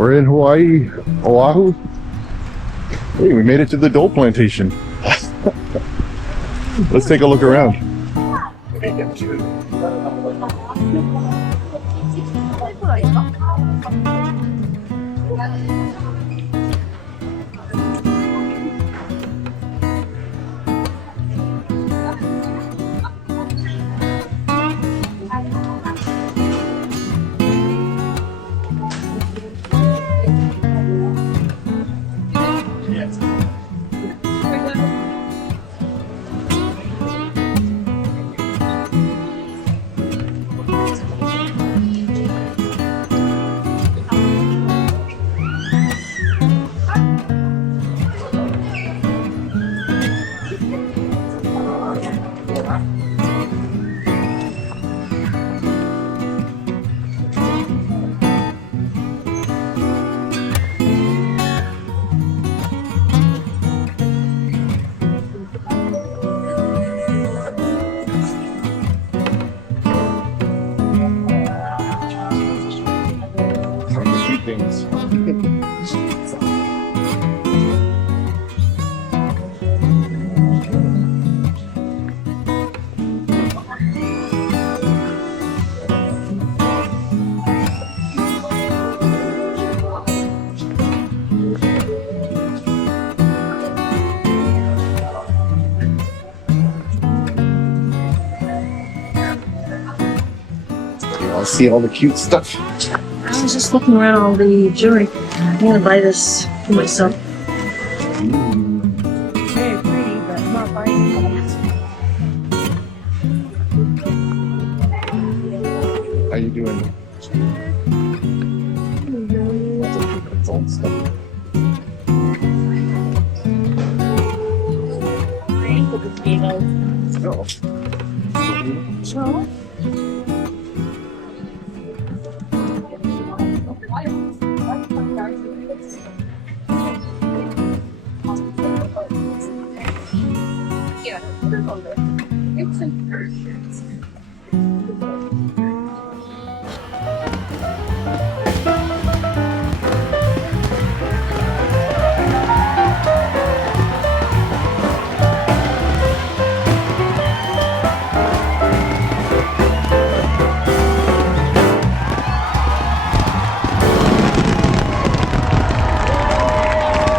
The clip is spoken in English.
We're in Hawaii, Oahu. Hey, we made it to the Dole Plantation. Let's take a look around. Things. I'll see all the cute stuff. I was just looking around all the jewelry. I want to buy this for myself. Very pretty, but I'm not buying it. How you doing? That's old stuff. So?